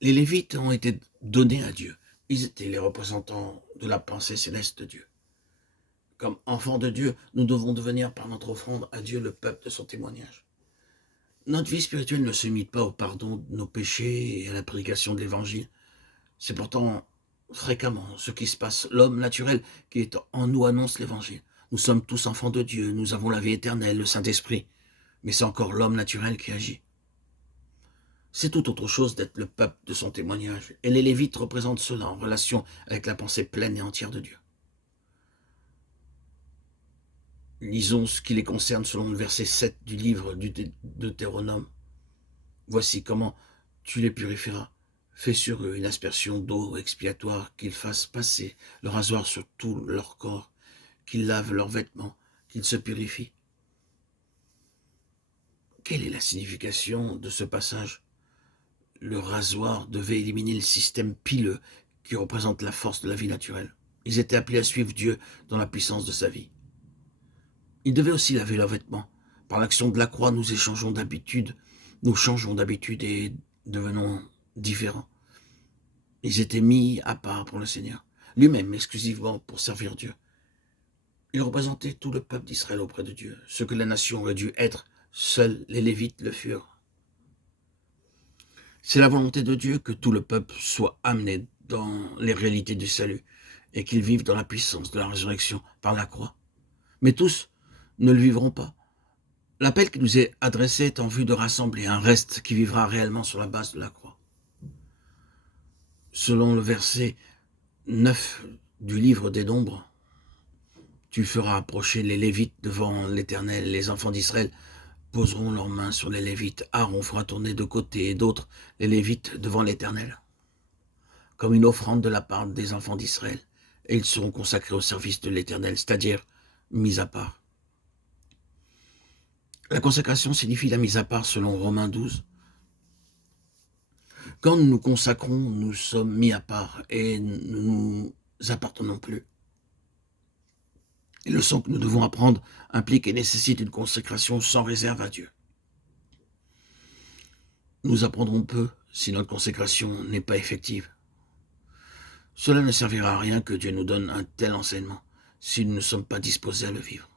Les Lévites ont été donnés à Dieu. Ils étaient les représentants de la pensée céleste de Dieu. Comme enfants de Dieu, nous devons devenir par notre offrande à Dieu le peuple de son témoignage. Notre vie spirituelle ne se limite pas au pardon de nos péchés et à la prédication de l'Évangile. C'est pourtant fréquemment ce qui se passe. L'homme naturel qui est en nous annonce l'Évangile. Nous sommes tous enfants de Dieu, nous avons la vie éternelle, le Saint-Esprit. Mais c'est encore l'homme naturel qui agit. C'est tout autre chose d'être le peuple de son témoignage. Et les Lévites représentent cela en relation avec la pensée pleine et entière de Dieu. Lisons ce qui les concerne selon le verset 7 du livre du Deutéronome. Voici comment tu les purifieras. Fais sur eux une aspersion d'eau expiatoire, qu'ils fassent passer le rasoir sur tout leur corps, qu'ils lavent leurs vêtements, qu'ils se purifient. Quelle est la signification de ce passage? Le rasoir devait éliminer le système pileux qui représente la force de la vie naturelle. Ils étaient appelés à suivre Dieu dans la puissance de sa vie. Ils devaient aussi laver leurs vêtements. Par l'action de la croix, nous changeons d'habitude et devenons différents. Ils étaient mis à part pour le Seigneur, lui-même exclusivement pour servir Dieu. Ils représentaient tout le peuple d'Israël auprès de Dieu. Ce que la nation aurait dû être, seuls les Lévites le furent. C'est la volonté de Dieu que tout le peuple soit amené dans les réalités du salut et qu'ils vivent dans la puissance de la résurrection par la croix. Mais tous ne le vivront pas. L'appel qui nous est adressé est en vue de rassembler un reste qui vivra réellement sur la base de la croix. Selon le verset 9 du livre des Nombres, tu feras approcher les Lévites devant l'Éternel. Les enfants d'Israël poseront leurs mains sur les Lévites. Aaron fera tourner de côté et d'autres les Lévites devant l'Éternel, comme une offrande de la part des enfants d'Israël. Et ils seront consacrés au service de l'Éternel, c'est-à-dire mis à part. La consécration signifie la mise à part selon Romains 12. Quand nous nous consacrons, nous sommes mis à part et nous ne nous appartenons plus. Les leçons que nous devons apprendre impliquent et nécessitent une consécration sans réserve à Dieu. Nous apprendrons peu si notre consécration n'est pas effective. Cela ne servira à rien que Dieu nous donne un tel enseignement si nous ne sommes pas disposés à le vivre.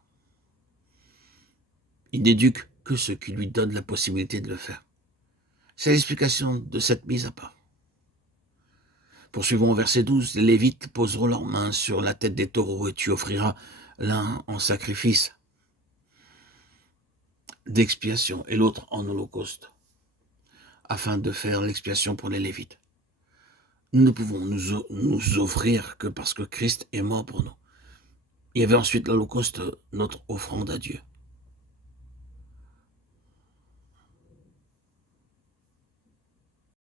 Il n'éduque que ceux qui lui donnent la possibilité de le faire. C'est l'explication de cette mise à part. Poursuivons au verset 12. Les Lévites poseront leurs mains sur la tête des taureaux et tu offriras l'un en sacrifice d'expiation et l'autre en holocauste, afin de faire l'expiation pour les Lévites. Nous ne pouvons nous offrir que parce que Christ est mort pour nous. Il y avait ensuite l'holocauste, notre offrande à Dieu.